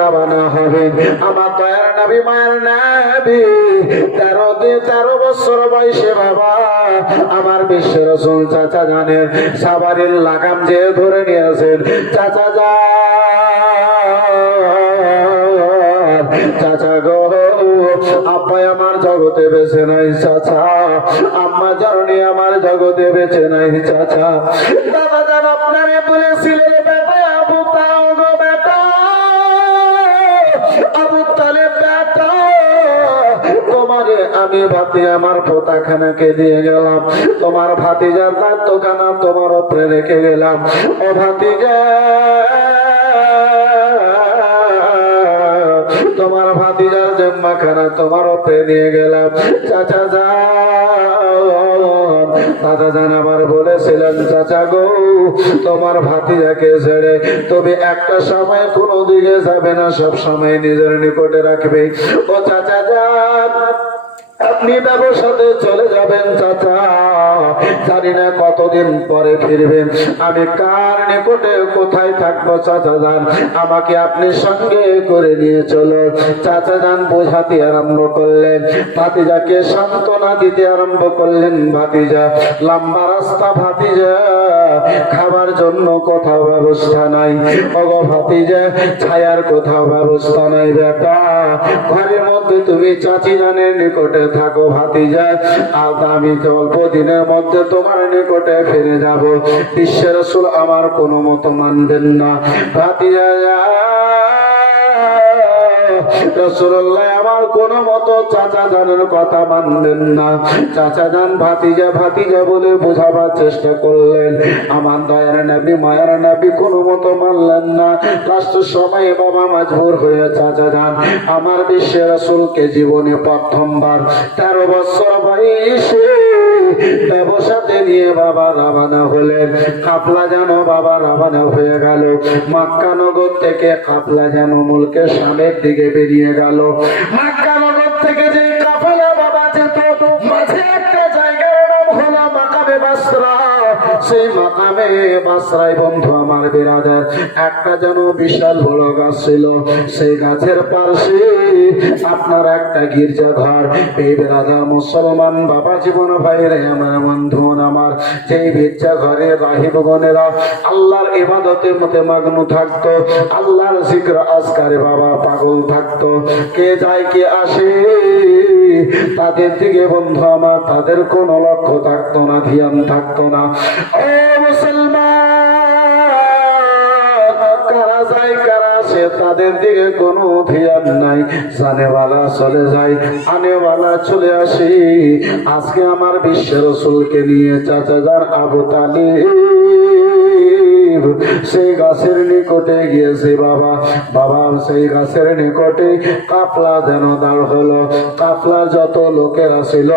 রওনা হবেন। আমার দয়ার নবী মায়ের নবী 13 বছর বয়সে বাবা আমার বিশ্ব রাসূল চাচা জানের সাবারির লাগাম যে ধরে নিয়েছেন। চাচা যান, চাচা গো, আব্বাই আমার জগতে বেঁচে নাই চাচা, আম্মা জানি আমার জগতে বেঁচে নাই চাচা। দাদা জান আপনারে বলেছিলেন বেটা আবু তালেব, বেটা আবু তালেব, বেটা তোমারে আমি ভাতি আমার পোতাখানাকে দিয়ে গেলাম, তোমার ভাতিজার দায়িত্বখানা তোমার উপরে রেখে গেলাম। ও ভাতিজা, তোমার ভাতিজার জিম্মাখানা তোমার উপরে নিয়ে গেলাম। চাচা যান, দাদা জান আমার বলেছিলেন চাচা গো, তোমার ভাতিজাকে ছেড়ে তুমি একটা সময় কোনো দিকে যাবে না, সব সময় নিজের নিকটে রাখবে। ও চাচা যান, আপনি ব্যবসাতে চলে যাবেন চাচা, জানি না কতদিন পরে ফিরবেন, আমি কার নিকটে কোথায় থাকবো চাচা যান, আমাকে আপনি সঙ্গে করে নিয়ে চলো। চাচা যান বোঝাতে আরম্ভ করলেন, ভাতিজাকে সান্ত্বনা দিতে আরম্ভ করলেন। ভাতিজা, লম্বা রাস্তা ভাতিজা, খাবার জন্য কোথাও ব্যবস্থা নাই। ওগো ভাতিজা, ছায়ার কোথাও ব্যবস্থা নাই। বেটা ঘরের মধ্যে তুমি চাচি জানের নিকটে থাকো ভাতিজা, আজ আমি অল্প দিনের মধ্যে তোমার নিকটে ফিরে যাব। বিশ্ব রাসূল আমার কোনো মতো মানবেন না। ভাতিজা রাসূলুল্লাহ আমার কোন মতো চাচা জানের কথা মানলেন না। চাচা জান ভাতিজা ভাতিজা বলে বোঝাবার চেষ্টা করলেন, আমার দয়ার নবী মায়ের নবী কোন মতো মানলেন না। লাস্ট সময়ে বাবা মজবুর হয়ে চাচা জান আমার বিশ্ব রাসূলকে জীবনে প্রথমবার 13 বছর বয়সে ব্যবসাতে নিয়ে বাবা রওনা হলেন। কাফলা যেন বাবা রওনা হয়ে গেল। মক্কা নগর থেকে কাফলা যেন মুলকে শামের দিকে বেরিয়ে গেল। মক্কা নগর থেকে যে কাফলা বাবা যেত, মাঝে একটা জায়গার নাম হলো মাকামে বাসরা। সেই মাকামে বাসরায় বন্ধু আমার বিরাদার একটা যেন বিশাল বড় গাছ ছিল। সেই গাছের পাশে আপনার একটা গির্জা ঘর। এই বিরাদার মুসলমান বাবা জীবন ভাইরে আমার বন্ধু আমার, সেই গির্জা ঘরে রাহিবগণেরা আল্লাহর ইবাদতের মধ্যে মগ্ন থাকতো, আল্লাহর জিকির আজকারে বাবা পাগল থাকতো। কে যায় কে আসে তাদের দিকে বন্ধু আমার তাদের কোনো লক্ষ্য থাকতো না, ধ্যান থাকতো না। ও মুসলমান, কারা যায় কারা আসে তাদের দিকে কোনো ধ্যান নাই। জানেওয়ালা চলে যায়, আনেওয়ালা চলে আসে। আজকে আমার বিশ্ব রাসূলকে নিয়ে চাচা যার আবু তালেব সেই গাছের নিকটে গিয়েছে বাবা। বাবা সেই গাছের নিকটে কাফলা যেন দাঁড় হলো। কাফলা যত লোকেরা ছিল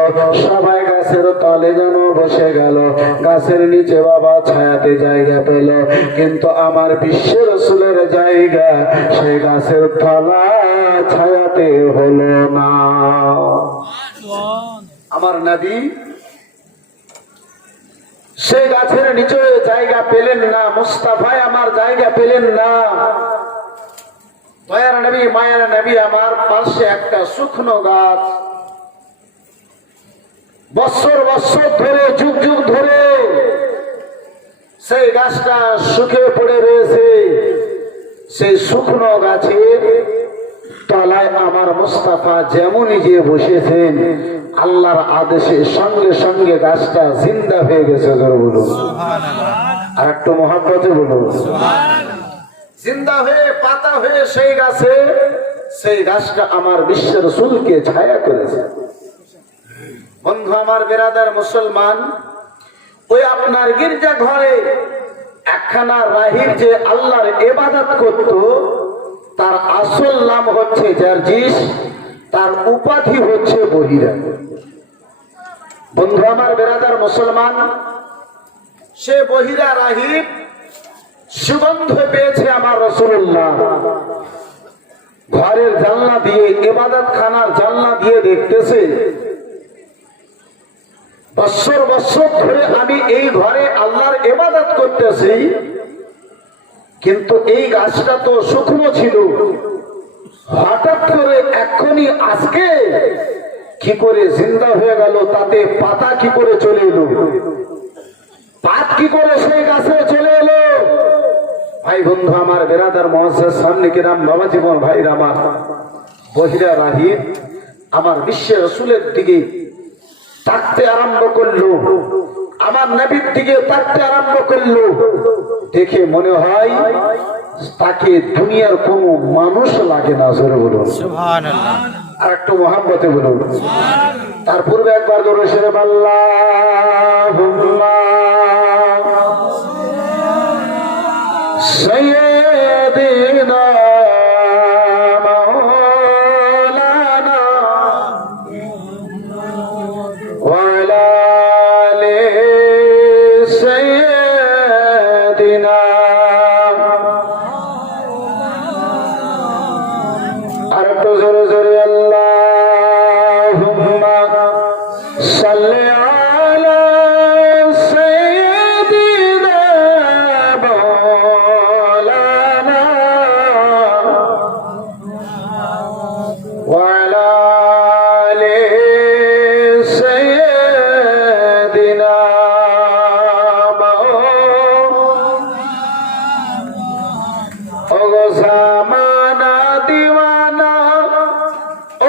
সবাই গাছের তলে যেন বসে গেল। গাছের নিচে বাবা ছায়াতে জায়গা পেল, কিন্তু আমার বিশ্ব রাসূলের জায়গা সেই গাছের তলা ছায়াতে হলো না। আমার নবী সেই গাছের নিচে জায়গা পেলেন না, মুস্তাফায় আমার জায়গা পেলেন না। দয়ার নবী মায়ের নবী আমার পাশে একটা শুকনো গাছ, বছর বছর ধরে যুগ যুগ ধরে সেই গাছটা শুকিয়ে পড়ে রয়েছে। সেই শুকনো গাছের তলায় আমার মুস্তাফা যেমনই যে বসেছেন, আল্লাহর আদেশে সঙ্গে সঙ্গে গাছটা জিন্দা হয়ে গেছে। বলুন আর একটু মহব্বতে বলুন। জিন্দা হয়ে পাতা হয়ে সেই গাছে, সেই গাছটা আমার বিশ্ব রাসূলকে ছায়া করেছে। বন্ধু আমার বিরাদার মুসলমান, ওই আপনার গির্জা ঘরে একখানা রাহিব যে আল্লাহর ইবাদত করত, তার আসল নাম হচ্ছে জার্জিস, তার উপাধি হচ্ছে বহিরা। বন্ধু আমার বিরাদার মুসলমান, সে বহিরা রাহিব সুগন্ধ পেয়েছে আমার রাসূলুল্লাহ। ঘরের জানলা দিয়ে, ইবাদত খানার জানলা দিয়ে দেখতেছে, বছর বছর ধরে আমি এই ঘরে আল্লাহর ইবাদত করতেছি, কিন্তু এই গাছটা তো শুকনো ছিল, হঠাৎ করে এক্ষুনি আজকে কি করে জিন্দা হয়ে গেল? তাতে পাতা কি করে চলে এলো? পাত কি করে সেই গাছে চলে এলো? ভাই বন্ধু আমার, বেরাদার মহাজ্জেজ সামনে কিরাম, বাবা জীবন ভাইরা আমার, বহিরা রাহিব আমার বিশ্বের রাসূলের দিকে তাকতে আরম্ভ করলো, আমার নবীর দিকে তাকতে আরম্ভ করলো। দেখে মনে হয় তাকে দুনিয়ার কোনো মানুষ লাগে না। জোরে বলুন সুবহানাল্লাহ। আর একটু মহব্বতে বলুন সুবহানাল্লাহ। তার পূর্বে একবার জোরে সরে আল্লাহুম্মা সাইয়্যিদিনা মাওলানা ওয়া আলা আলি সাইয়্যিদিনা। আর একটু জোরে জোরে আল্লাহুম্মা সাল্লি আলা সাইয়্যিদিনা মাওলানা ওয়া আলা আলি সাইয়্যিদিনা মাওলানা। ওগো জামানা দিওয়ানা,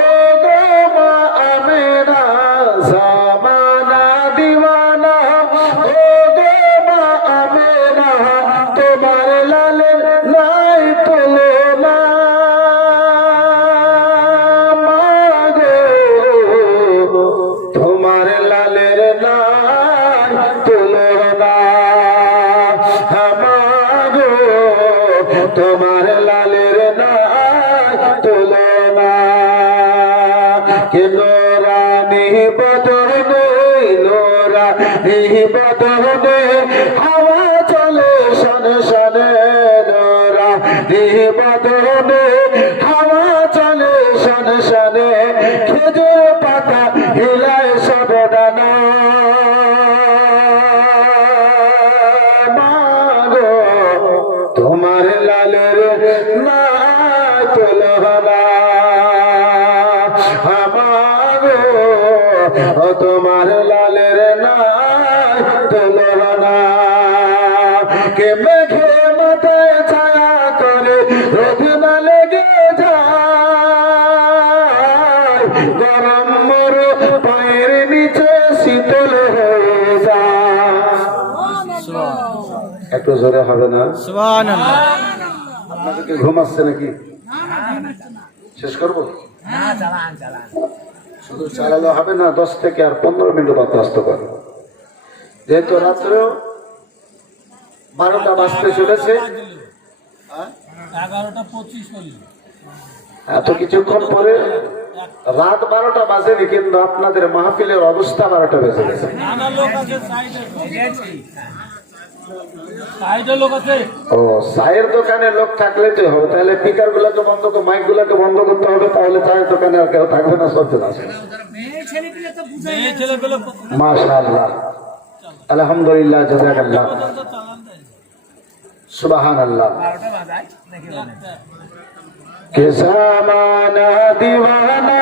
ওগো মা আমেনা, জামানা দিওয়ানা, ওগো মা আমেনা, তোমার লালের নাই তুলনা। মাগো তোমার লালের নাই তুলনা। মাগো তোমার লালের নাই তুলনা। কে নোরানি বদনে, নোরানি বদনে হাওয়া চলে শনে শনে, নোরানি বদনে হাওয়া চলে শনে শনে, খেজুর পাতা হিলায় সব ডানা। মাগো তোমার লালের নাই তুলনা। মাগো তোমার লালের নাই তুলনা। কে মেঘে মাথায় ছায়া করে রোদ না লেগে যায়, গরম মোর পায়ের নিচে শীতল হয়ে যায়। একটু জোরে হবে না সুবহানাল্লাহ? আপনাদেরকে ঘুম আসছে নাকি? শেষ করবো? শুধু চালালে হবে না, 10 থেকে আর 15 মিনিট বাদ করো। যেহেতু রাত্রে 12টা বাজতে চলেছে, 11:25 এত কিছুক্ষণ পরে রাত 12টা বাজেনি, কিন্তু আপনাদের মাহফিলের অবস্থা 12টা বেজে গেছে। নানা লোক আছে সাইডে লোক আছে। ও, চায়ের দোকানে লোক থাকলে তো হবে, তাহলে স্পিকার গুলাকে বন্ধ করে, মাইক গুলাকে বন্ধ করতে হবে, তাহলে চায়ের দোকানে আর কেউ থাকবে না, সত্যি না। মাশাআল্লাহ, আলহামদুলিল্লাহ, জাযাকাল্লাহ, সুবহানাল্লাহ। কে জামানা দিওয়ানা,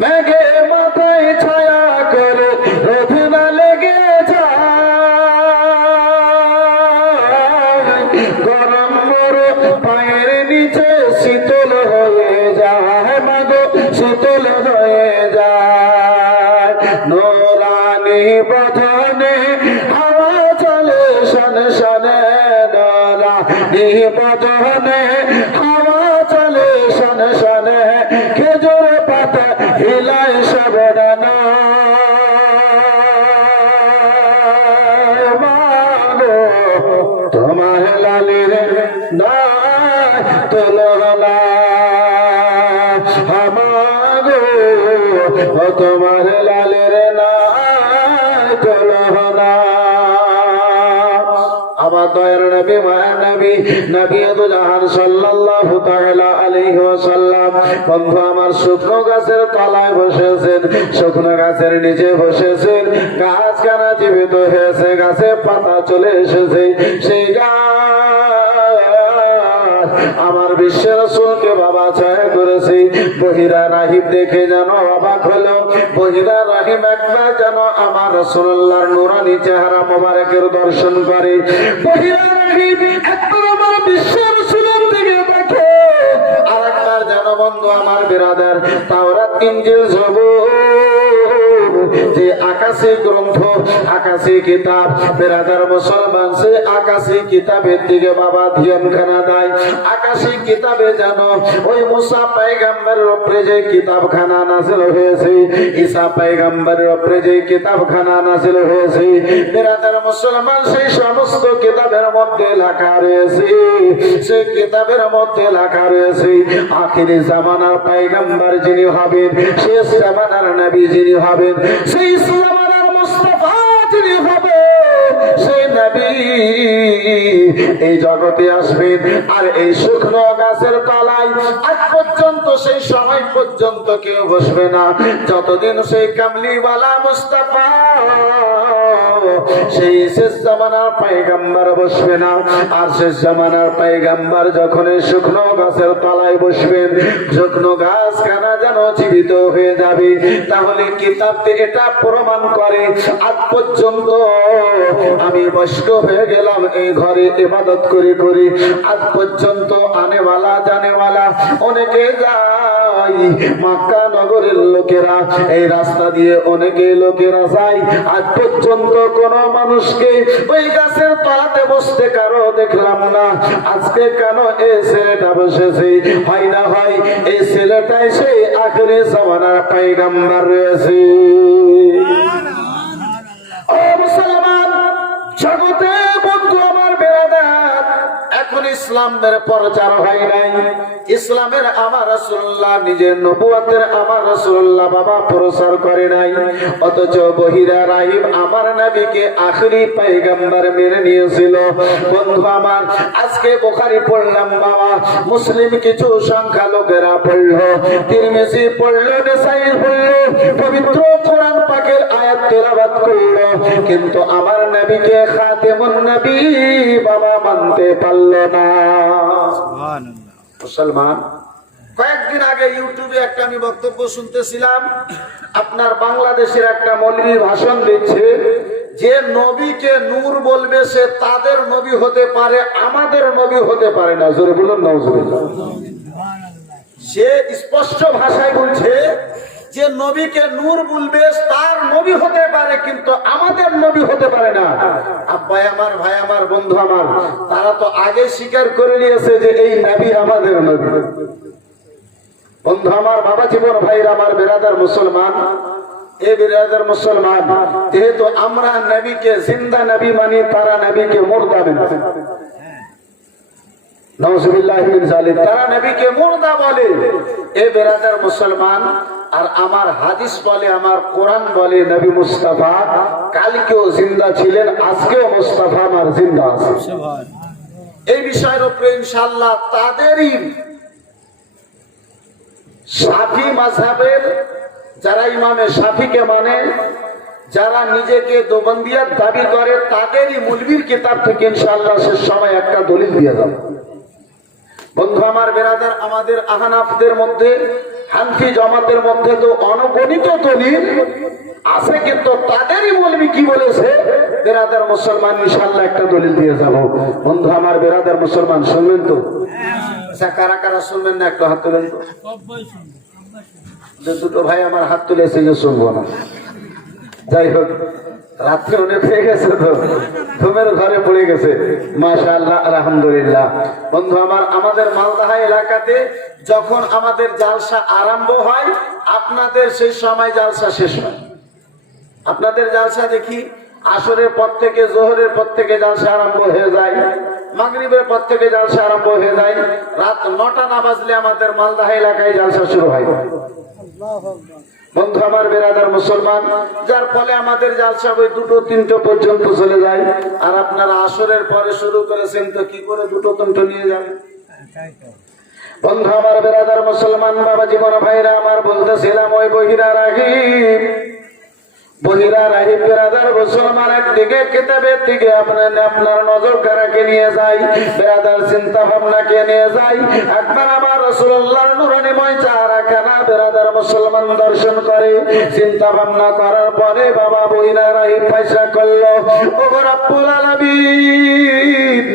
মেঘে মাথায় ছায়া করে রোদ না লেগে যায়, গরম মোর পায়ের নিচে শীতল হয়ে যায়। মাগো শীতল হয়ে যায়, নোরানি বদনে হাওয়া চলে শনে শনে, নোরানি বদনে হাওয়া চলে শনে শনে, খেজুর পাতা হিলায় সব ডানা। মাগো তোমার লালের নাই তুলনা। মাগো তোমার লালের নাই তুলনা। আমার দয়ার নবী মায়া নবী নবী দু জাহান সাল্লাল্লাহু তাআলা আলাইহি ওয়াসাল্লাম বন্ধু আমার শুকনো গাছের তলায় বসেছেন, শুকনো গাছের নিচে বসেছেন, গাছ কানা জীবিত হয়েছে, গাছে পাতা চলে এসেছে, সেই আমার বিশ্বের রাসূলকে বাবা ছায়া করেছে। বহিরা রাহিব দেখে যেন অবাক হলো, বহিরা রাহিব একবার যেন আমার রাসূলুল্লাহর নূরানী চেহারা মোবারকের দর্শন করে। বহিরা রাহিব একবার আমার বিশ্বের রাসূলের দিকে দেখে, আরেকবার যেন বন্ধু আমার বিরাদার তাওরাত ইনজিল জবুর যে আকাশী গ্রন্থ আকাশী কিতাব বেরাদার মুসলমান সে আকাশী কিতাবের দিকে বাবা ধ্যানখানা দেয়। আকাশী কিতাবে যেন ওই মুসা পয়গম্বরের উপরে যে কিতাবখানা নাযিল হয়েছে, ঈসা পয়গম্বরের উপরে যে কিতাবখানা নাযিল হয়েছে, বেরাদার মুসলমান সেই সমস্ত কিতাবের মধ্যে লেখা রয়েছে, সেই কিতাবের মধ্যে লেখা রয়েছে আখিরি জামানার পয়গম্বর যিনি হবেন, শেষ জামানার নবী যিনি হবেন, সেই জামানার মুস্তাফা যিনি হবে, সেই নবী এই জগতে আসবেন। আর এই শুকনো গাছের তলায় আজ পর্যন্ত সেই সময় পর্যন্ত কেউ বসবে না যতদিন সেই কামলিওয়ালা মুস্তাফা সেই শেষ জামানার পয়গম্বর বসবে না। আর শেষ জামানার পয়গম্বর যখন এই শুকনো গাছের তলায় বসবেন, শুকনো গাছ কানা যেন জীবিত হয়ে যাবে। তাহলে কিতাবতে এটা প্রমাণ করে আজ পর্যন্ত আমি বয়স্ক হয়ে গেলাম এই ঘরে ইবাদত করে করে, আজ পর্যন্ত আনেওয়ালা জানেওয়ালা অনেকে যায়, মক্কা নগরের লোকেরা এই রাস্তা দিয়ে অনেকে লোকেরা যায়, আজ পর্যন্ত কোন মানুষকে ওই গাছের তলাতে বসতে কারো দেখলাম না। আজকে কেন এই ছেলেটা বসেছে? হয় না হয় এই ছেলেটাই সেই আখিরি জামানার পয়গম্বর রয়েছে। ও মুসলমান জগতে বন্ধু আমার বেরাদার, এখন ইসলামের প্রচার হয় নাই, ইসলামের আমার রাসূলুল্লাহ নিজের নবুয়তের আমার রাসূলুল্লাহ বাবা প্রচার করে নাই, অথচ বহিরা রাহিব আমার নবীকে আখিরি পয়গম্বর মেনে নিয়েছিল। বন্ধু আমার আজকে বুখারী পড়লাম বাবা, মুসলিম কিছু সংখ্যা লোকেরা পড়লো, তিরমিজি পড়লো, নাসাঈ পড়লো, পবিত্র কোরআন পাকের আয়াত তেলাওয়াত করলো, কিন্তু আমার নবীকে খাতেমুন নবী বাবা মানতে পারল না। সুবহানাল্লাহ। মুসলমান কয়েকদিন আগে ইউটিউবে একটা আমি বক্তব্য শুনতেছিলাম, আপনার বাংলাদেশের একটা মৌলবী ভাষণ দিচ্ছে যে নবীকে নূর বলবে সে তাদের নবী হতে পারে, আমাদের নবী হতে পারে না। জোরে বলুন নাউজুবিল্লাহ। সে স্পষ্ট ভাষায় বলছে যে নবীকে নূর বলবে তার নবী হতে পারে, কিন্তু আমাদের নবী হতে পারে না। আব্বাই আমার, ভাই আমার, বন্ধু আমার, তারা তো আগে স্বীকার করে নিয়েছে যে এই নবী আমাদের নবী। বন্ধু আমার, বাবা জীবন ভাইরা আমার, বেরাদার মুসলমান, এই বেরাদার মুসলমান, যেহেতু আমরা নবীকে জিন্দা নবী মানি, তারা নবীকে মুর্দা মানে। নাউজুবিল্লাহ মিন যালিক, তারা নবীকে মুর্দা বলে। এই বেরাদার মুসলমান, আর আমার হাদিস বলে, আমার কোরআন বলে নবী মুস্তাফা কালকেও জিন্দা ছিলেন, আজকেও মুস্তাফা আমার জিন্দা আছে। এই বিষয়ের উপরে ইনশাআল্লাহ তাদেরই শাফি মাযহাবের যারা ইমামে শাফিকে মানে, যারা নিজেকে দেওবন্দিয়ার দাবি করে, তাদেরই মুলবির কিতাব থেকে ইনশাআল্লাহ শেষ সময় একটা দলিল দিয়ে যাবে। বন্ধু আমার বেরাদার, আমাদের আহনাফদের মধ্যে, হানফি জামাতের মধ্যে তো অনগণিত দলিল আছে, কিন্তু তাদেরই মৌলবী কি বলেছে বেরাদার মুসলমান ইনশাআল্লাহ একটা দলিল দিয়ে যাব। বন্ধু আমার বেরাদার মুসলমান, শুনবেন তো? আচ্ছা, কারা কারা শুনবেন না একটু হাত তুলেন তো। দুটো ভাই আমার হাত তুলেছে যে শুনবো না। যাই হোক, রাত্রে অনেক হয়ে গেছে তো, ঘুমের ঘরে পড়ে গেছে। মাশাআল্লাহ, আলহামদুলিল্লাহ। বন্ধু আমার, আমাদের মালদা এলাকাতে যখন আমাদের জালসা আরম্ভ হয়, আপনাদের সেই সময় জালসা শেষ হয়। আপনাদের জালসা দেখি আসরের পর থেকে, জোহরের পর থেকে জালসা আরম্ভ হয়ে যায়, মাগরিবের পর থেকে জালসা আরম্ভ হয়ে যায়, রাত ৯টা না বাজলে আমাদের মালদা এলাকায় জালসা শুরু হয়। বন্ধু আমার, বেরাদার মুসলমান, যার ফলে আমাদের জালসা ওই 2-3 পর্যন্ত চলে যায়। আর আপনারা আসরের পরে শুরু করেছেন, তো কি করে 2-3 নিয়ে যাবেন? বন্ধু আমার, বেরাদার মুসলমান, বাবা জীবন ভাইরা আমার, বলতেছিলাম ওই বহিরা রাহিব বেরাদার মুসলমান একদিকে কিতাবের দিকে আপনার নজর কারাকে নিয়ে যায়, বেরাদার চিন্তা ভাবনাকে নিয়ে যায়। একবার আমার রাসূলুল্লাহর নূরানীময় চেহারাখানা বেরাদার মুসলমান দর্শন করে, চিন্তা ভাবনা করার পরে বাবা বহিরা রাহিব ফয়সালা করলো, ও রব্বুল আলামিন,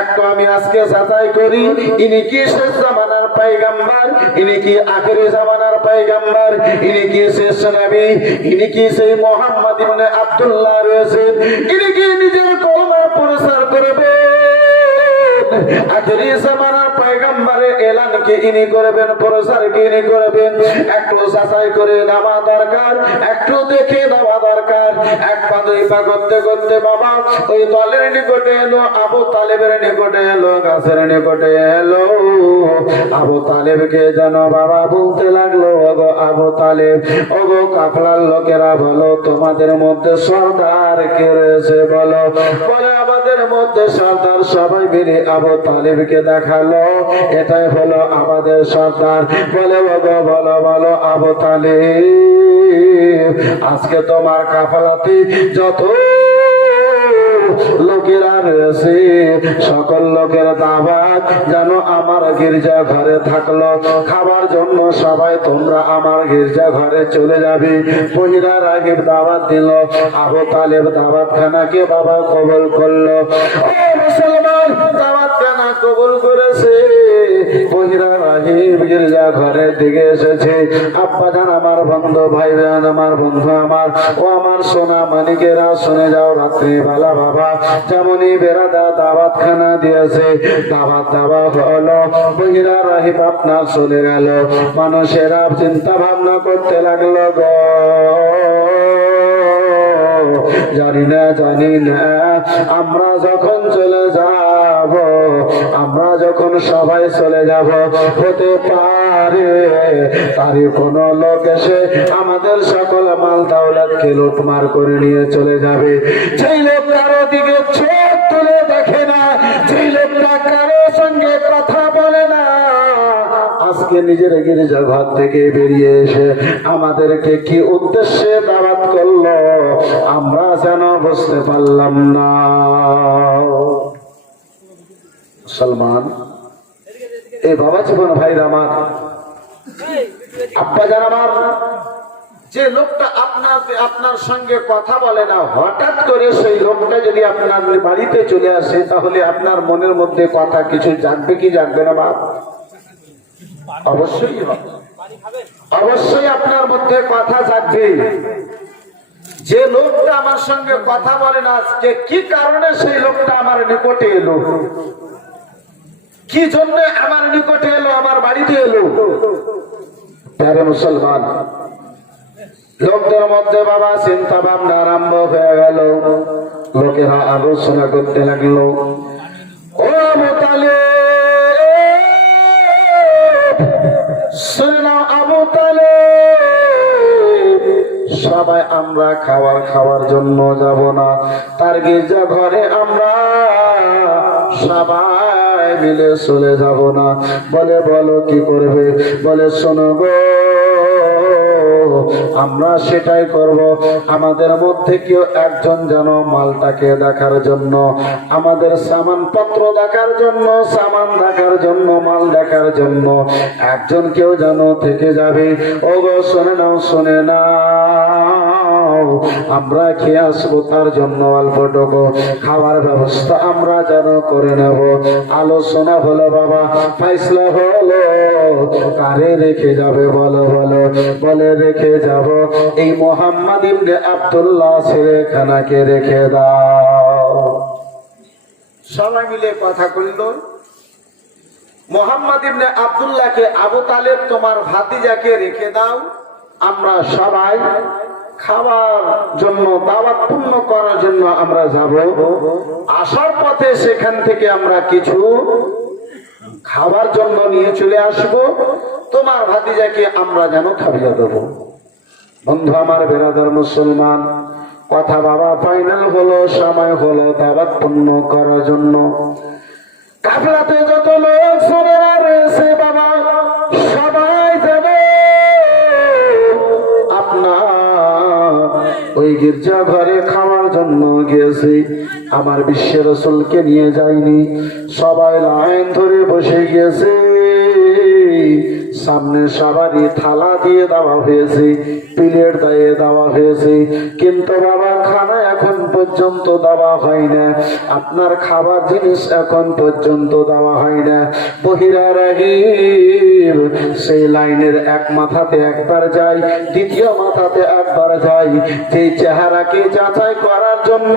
একটু আমি আজকে যাচাই করি, ইনি কি শেষ জামানার পয়গম্বর, ইনি কি আখিরি জামানার পয়গম্বর, ইনি কি শেষ নবী, ইনি কি সেই মোহাম্মদ ইবনে আব্দুল্লাহ রয়েছেন, ইনি কি নিজের কলমা প্রচার করবে, আখিরি জামানার পয়গম্বরের এলান কি ইনি করবেন, প্রচার কি ইনি করবেন? একটু যাচাই করে নেওয়া দরকার, একটু দেখে নেওয়া দরকার। এক পা দুই পা করতে করতে বাবা ওই দলের নিকটে এলো, আবু তালেবের নিকটে এলো, গাছের নিকটে এলো। আবু তালেবকে যেন বাবা বলতে লাগলো, ওগো আবু তালেব, ওগো কাফলার লোকেরা, বলো তোমাদের মধ্যে সর্দার কে রয়েছে বলো। বলে আমাদের মধ্যে সর্দার। সবাই মিলে আবু তালেবকে দেখালো, এটাই হলো আমাদের সর্দার। বলে ওগো বলো বলো আবু তালেব, আজকে তোমার কাফলাতে যত লোকেরা রয়েছে সকল লোকের দাওয়াত যেন আমার গির্জা ঘরে থাকলো, খাবার জন্য সবাই তোমরা আমার গির্জা ঘরে চলে যাবে। বহিরা রাগিব দাওয়াত দিল, আবু তালেব দাওয়াত খানাকে বাবা কবুল করলো। ও মুসলমান, দাওয়াত খানা কবুল করেছে। বহিরা রাগিব গির্জা ঘরের দিকে এসেছে। আব্বা জান আমার, বন্ধু ভাই জান আমার, বন্ধু আমার, ও আমার সোনা মানিকেরা, শুনে যাও, রাত্রিবেলা বাবা যেমনই বেরাদা দাওয়াত খানা দিয়েছে, দাওয়াত হলো, বহিরা রাহিব আপনার চলে গেল। মানুষেরা চিন্তা ভাবনা করতে লাগলো, গো জানি না আমরা যখন চলে যাব, আমরা যখন সবাই চলে যাব, হতে পারে তারই কোন লোক এসে আমাদের সকল মাল দাওলাতকে লুটমার করে নিয়ে চলে যাবে। সেই লোক কারো দিকে চোখ তুলে দেখে না, সেই লোকটা কারো সঙ্গে কথা বলে না, আজকে নিজের গির্জা ঘর থেকে বেরিয়ে এসে আমাদেরকে কি উদ্দেশ্যে দাওয়াত করলো আমরা যেন বুঝতে পারলাম না। মুসলমান, এই বাবা জীবন ভাইরা আমার, আব্বা জান আমার, যে লোকটা আপনার সঙ্গে কথা বলে না, হঠাৎ করে সেই লোকটা যদি আপনার বাড়িতে চলে আসে, তাহলে আপনার মনের মধ্যে কথা কিছু জাগবে কি জাগবে না? বাপ অবশ্যই অবশ্যই আপনার মধ্যে কথা জাগবে। যে লোকটা আমার সঙ্গে কথা বলে না, আজকে কি কারণে সেই লোকটা আমার নিকটে এলো, কি জন্য আমার নিকটে এলো, আমার বাড়িতে এলো? প্যারে মুসলমান, লোকদের মধ্যে বাবা চিন্তা ভাবনা আরম্ভ হয়ে গেল। লোকেরা আলোচনা করতে লাগলো, ও আবু তালেব, শুনে নাও আবু তালেব, সবাই আমরা খাওয়ার জন্য যাব না, তার গির্জা ঘরে আমরা সবাই মিলে চলে যাব না। বলে বলো কি করবে? বলে শোনো গো, আমরা সেটাই করব। আমাদের মধ্যে কেউ একজন যেন মালটাকে দেখার জন্য, আমাদের সামান পত্র দেখার জন্য, সামান দেখার জন্য, মাল দেখার জন্য একজন কেউ যেন থেকে যাবে। ও গো শুনে নাও, শুনে নাও, আমরা খেয়ে আসবো, তার জন্য অল্পটুকু খাবার ব্যবস্থা আমরা যেন করে নেব। আলোচনা হলো বাবা, ফাইসলা হলো, কারে রেখে যাবে বলো বলো? বলে রেখে যাব এই মোহাম্মদ ইবনে আব্দুল্লাহ ছেলেখানাকে রেখে দাও। সবাই মিলে কথা কইল, মোহাম্মদ ইবনে আব্দুল্লাহকে, আবু তালেব তোমার ভাতিজাকে রেখে দাও, আমরা সবাই খাবার জন্য, দাওয়াত পূর্ণ করার জন্য আমরা যাব। আসার পথে সেখান থেকে আমরা কিছু খাবার জন্য নিয়ে চলে আসব, তোমার ভাতিজাকে আমরা যেন খাইয়ে দেব। বন্ধু আমার বেরাদার মুসলমান, কথা বাবা ফাইনাল হলো, সময় হলো দাওয়াত পূর্ণ করার জন্য। কাফলাতে যত লোক সোনেরা রয়েছে বাবা, সবাই যাবে আপনার ওই গির্জা ঘরে খাওয়ার জন্য গিয়েছি। আমার বিশ্বের রাসূলকে নিয়ে যায়নি, সবাই লাইন ধরে বসে গিয়েছে। সামনে সবারই থালা দিয়ে দেওয়া হয়েছে, প্লেট দিয়ে দেওয়া হয়েছে, কিন্তু বাবা খানা এখন পর্যন্ত দেওয়া হয় না। আপনার খাবার জিনিস এখন পর্যন্ত দেওয়া হয় না। বহিরা রাহিব সেই লাইনের এক মাথাতে একবার যায়, দ্বিতীয় মাথাতে একবার যায়। যেই চেহারাকে যাচাই করার জন্য,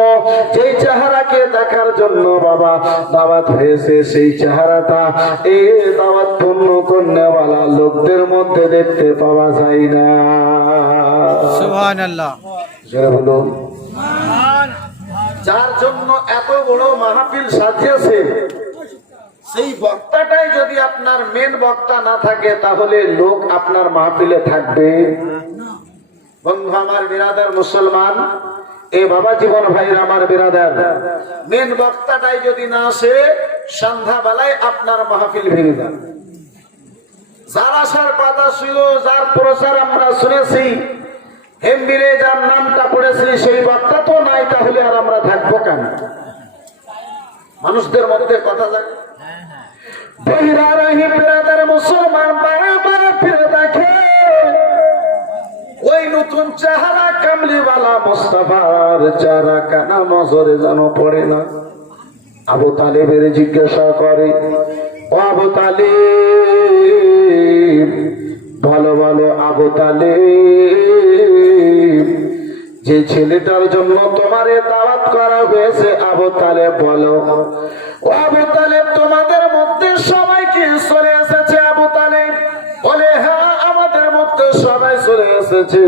যেই চেহারাকে দেখার জন্য বাবা দাওয়াত হয়েছে, সেই চেহারাটা এই দাওয়াত পূর্ণ করনেওয়ালা লোকদের মধ্যে দেখতে পাওয়া যায় না। সুবহানাল্লাহ। যারা বলো, যার জন্য এত বড় মাহফিল সাজিয়েছে, সেই বক্তাটাই যদি আপনার মেন বক্তা না থাকে, তাহলে লোক আপনার মাহফিলে থাকবে? বন্ধু আমার বিরাদার মুসলমান, এ বাবা জীবন ভাইরা আমার বিরাদার, মেন বক্তাটাই যদি না আসে, সন্ধ্যাবেলায় আপনার মাহফিল ভেঙে যাবে। যার আসার কথা ছিল, যার প্রচার আমরা শুনেছি, হেমবিলে যার নামটা পড়েছি, সেই বক্তা তো নাই, তাহলে আর আমরা থাকবো কেন? মানুষদের মধ্যে কথা যায়। বহিরা রাহি বিরাদার মুসলমান বারবার ফিরে দেখে ওই নতুন চেহারা কামলিওয়ালা মুস্তাফার চেহারা কানা নজরে যেন পড়ে না। আবু তালেবের জিজ্ঞাসা করে, ও আবু তালেব, ভালো ভালো আবু তালেব, যে ছেলেটার জন্য তোমারে দাওয়াত করা হয়েছে, আবু তালেব বলো। ও আবু তালেব, তোমাদের মধ্যে সবাই কি চলে এসেছে? আবু তালেব বলে, হ্যাঁ আমাদের মধ্যে সবাই চলে এসেছে,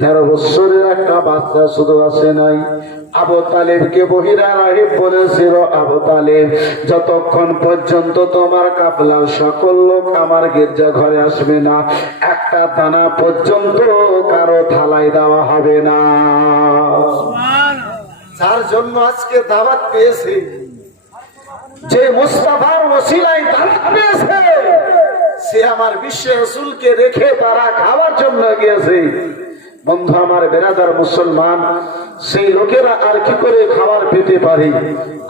13 বছরের একটা বাচ্চা শুধু আসে নাই। আবু তালেবকে বহিরা রাহিব বলেছিল, আবু তালেব, যতক্ষণ পর্যন্ত তোমার কাফলার সকল লোক আমার গির্জা ঘরে আসবে না, একটা দানা পর্যন্ত কারো থালায় দেওয়া হবে না। যার জন্য আজকে দাওয়াত পেয়েছে, যে মুস্তাফার ওসিলায় দাওয়াত পেয়েছে, সে আমার বিশ্ব রাসূলকে রেখে তারা খাওয়ার জন্য গিয়েছে। বন্ধু আমার বেরাদার মুসলমান, সেই লোকেরা আর কি করে খাবার পেতে পারে?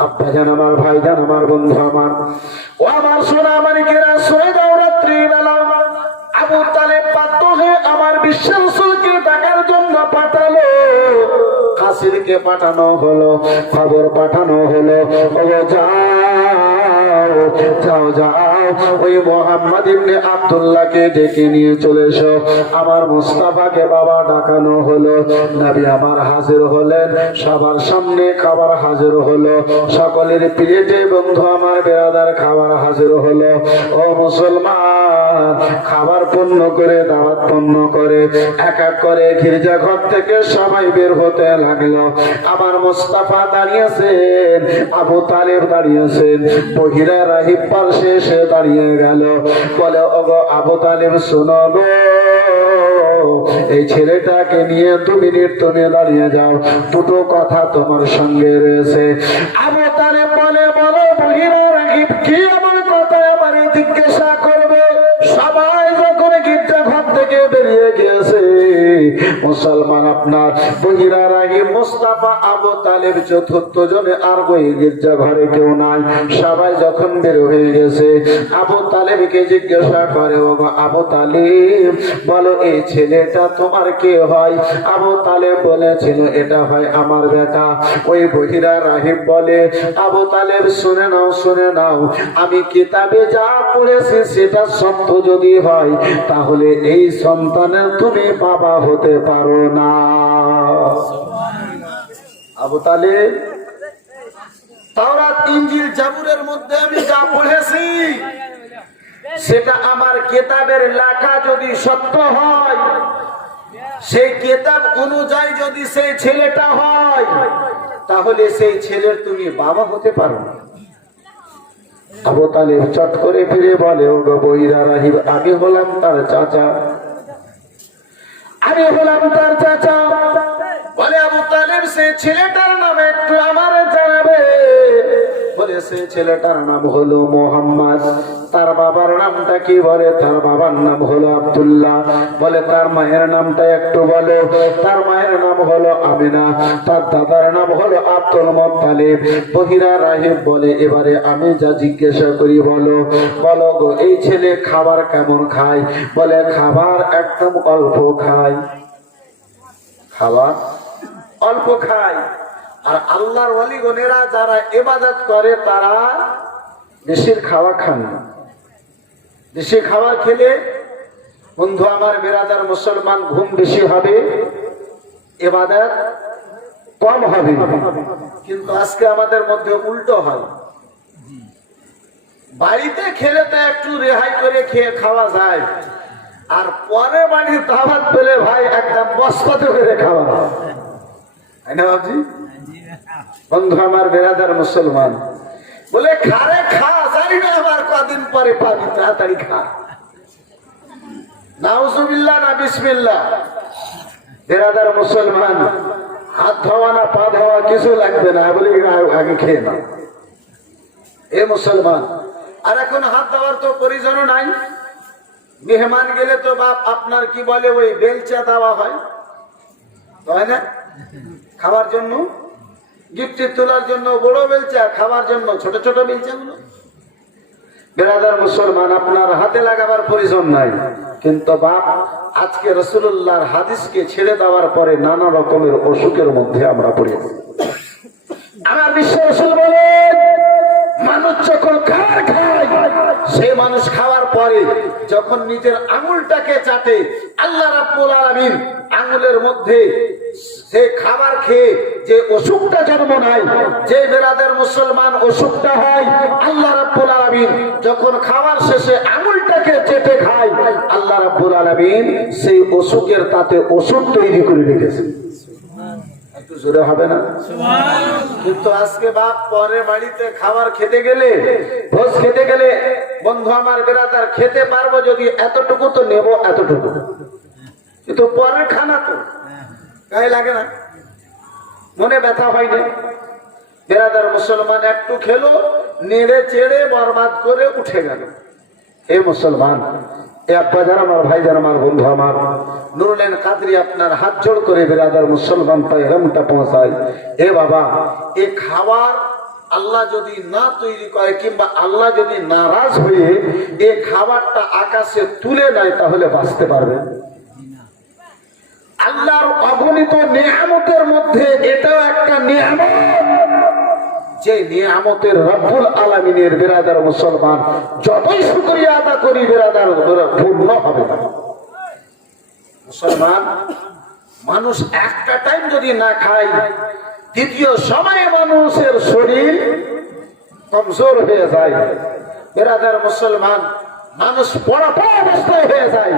আব্বা জান আমার, ভাই জান আমার, বন্ধু আমার, ও আমার সোনা মানিকেরা, শুনে দাও রাত্রি বেলা আবু তালেব বাধ্য হয়ে আমার বিশ্ব রাসূলকে ডাকার জন্য পাঠালো। কাসিরকে পাঠানো হলো, খবর পাঠানো হলো, ও যাও যাও, ওই মোহাম্মদ ইবনে আব্দুল্লাহকে ডেকে নিয়ে চলে এসো। আমার মুস্তাফাকে বাবা ডাকানো হলো। নবী আমার হাজির হলেন, সবার সামনে খাবার হাজির হলো, সকলের প্লেটে বন্ধু আমার বেরাদার খাবার হাজির হলো। ও মুসলমান, খাবার পূর্ণ করে, দাওয়াত পূর্ণ করে, এক এক করে গির্জা ঘর থেকে সবাই বের হতে লাগলো। আমার মুস্তাফা দাঁড়িয়েছেন, আবু তালেব দাঁড়িয়েছেন, বহিরা রাহিব পাশে সে দাঁড়িয়ে গেল। বলে, ওগো আবু তালেব, শোনো গো, এই ছেলেটাকে নিয়ে 2 মিনিট তুমি দাঁড়িয়ে যাও, দুটো কথা তোমার সঙ্গে রয়েছে। আবু তালেব বলে, বলো বহিরা রাহিব, কি আমার কথা আমারে জিজ্ঞাসা করবে? সবাই যখন গির্জা ঘর থেকে বেরিয়ে গিয়েছে, মুসলমান আপনার বহিরা রাহিব, মুস্তাফা, আবু তালেব, চতুর্থ জনে আর ওই গির্জা ঘরে কেউ নাই। সবাই যখন বের হয়ে গেছে, আবু তালেবকে জিজ্ঞাসা করে, ও আবু তালেব, বলো এই ছেলেটা তোমার কে হয়? আবু তালেব বলেছিল, এটা হয় আমার বেটা। ওই বহিরা রাহিব বলে, আবু তালেব শুনে নাও, শুনে নাও, আমি কিতাবে যা পড়েছি সেটা সত্য যদি হয়, তাহলে এই সন্তানের তুমি বাবা হতে পারো না। আবু তালেব, তাওরাত, ইনজিল, জাবুরের মধ্যে আমি যা পড়েছি সেটা আমার কিতাবের লেখা যদি সত্য হয়, সেই কিতাব অনুযায়ী যদি সেই ছেলেটা হয়, তাহলে সেই ছেলের তুমি বাবা হতে পারো না। আবু তালেব চট করে ফিরে বলে, ও গো বহিরা রাহিব, আমি হলাম তার চাচা। আমি হলাম তার চাচা। বলে আবু তালেব সে ছেলেটার নাম একটু আমার জানাবে? বলে সে ছেলেটার নাম হলো মোহাম্মদ। তার বাবার নামটা কি? বলে তার বাবার নাম হলো আব্দুল্লাহ। বলে তার মায়ের নামটা একটু বলো? তার মায়ের নাম হলো আমিনা। তার দাদার নাম হলো আব্দুল মুত্তালিব। বহিরা রাহিব বলে এবারে আমি যা জিজ্ঞাসা করি বলো। বলো গো এই ছেলে খাবার কেমন খায়? বলে খাবার একদম অল্প খায়। খাবার অল্প খায়। আর আল্লাহর ওয়ালিগণেরা যারা ইবাদত করে তারা বেশির খাওয়া খান না। বেশি খাবার খেলে বন্ধু আমার বিরাদার মুসলমান ঘুম বেশি হবে, ইবাদত কম হবে। কিন্তু আজকে আমাদের মধ্যে উল্টো হয়। বাড়িতে খেলে তো একটু রেহাই করে খেয়ে খাওয়া যায়, আর পরে বাড়ির দাওয়াত পেলে ভাই একদম বস্তাতে করে খাওয়া হয়। তাই না বাবজি? বন্ধু আমার বিরাদার মুসলমান বলে খারে খা, জানি না আমার কদিন পরে পাবি, তাড়াতাড়ি খা। নাউজুবিল্লাহ না বিসমিল্লাহ। বিরাদার মুসলমান হাত ধোয়া না পা ধোয়া কিছু লাগবে না, বলে আগে খেয়ে না। এ মুসলমান, আর এখন হাত দেওয়ার তো প্রয়োজন নাই। মেহমান গেলে তো বাপ আপনার কি বলে ওই বেলচা দেওয়া হয়, তাই না? খাওয়ার জন্য গিফটের তোলার জন্য বড় বেলচা, খাওয়ার জন্য ছোট ছোট বেলচা গুলো। বিরাদার মুসলমান আপনার হাতে লাগাবার প্রয়োজন নাই, কিন্তু বাপ আজকে রাসূলুল্লাহর হাদিসকে ছেড়ে দেওয়ার পরে নানা রকমের অসুখের মধ্যে আমরা পড়ে। আমার বিশ্ব রাসূল বলেন মানুষ যখন খাবার খায়, সেই মানুষ খাওয়ার পরে যখন নিজের আঙুলটাকে চাটে, আল্লাহ রাব্বুল আলামিন আঙুলের মধ্যে সে খাবার খেয়ে যে অসুখটা জন্ম নেয়, যে বেরাদের মুসলমান অসুখটা হয়, আল্লাহ রাব্বুল আলামিন যখন খাওয়ার শেষে আঙুলটাকে চেটে খায়, আল্লাহ রাব্বুল আলামিন সেই অসুখের তাতে ওষুধ তৈরি করে রেখেছে। একটু জোরে হবে না? কিন্তু আজকে বাপ পরে বাড়িতে খাবার খেতে গেলে, ভোজ খেতে গেলে, বন্ধু আমার বেরাদার খেতে পারবো যদি এতটুকু তো নেব, এতটুকু। কিন্তু পরের খানা তো গায়ে লাগে না, মনে ব্যথা হয়নি। বেরাদার মুসলমান একটু খেলো, নেড়ে চেড়ে বরবাদ করে উঠে গেল। এ মুসলমান, এ আব্বা যারা আমার ভাই যারা আমার বন্ধু আমার, নুরুল আইন কাদরি আপনার হাত জোড় করে বেরাদার মুসলমান পেগামটা পৌঁছায়। এ বাবা, এ খাবার আল্লাহ যদি না তৈরি করে কিংবা আল্লাহ যদি নারাজ হয়ে এ খাবারটা আকাশে তুলে নেয়, তাহলে বাঁচতে পারবে? আল্লাহর অগণিত নিয়ামতের মধ্যে এটাও একটা নিয়ামত, যে নিয়ামতের রব্বুল আলামিনের বিরাদার মুসলমান যতই শুকরিয়া আদা করি বিরাদার পূর্ণ হবে না। মুসলমান মানুষ একটা টাইম যদি না খায়, দ্বিতীয় সময়ে মানুষের শরীর কমজোর হয়ে যায়। বিরাদার মুসলমান মানুষ পড়াপড়া অবস্থায় হয়ে যায়।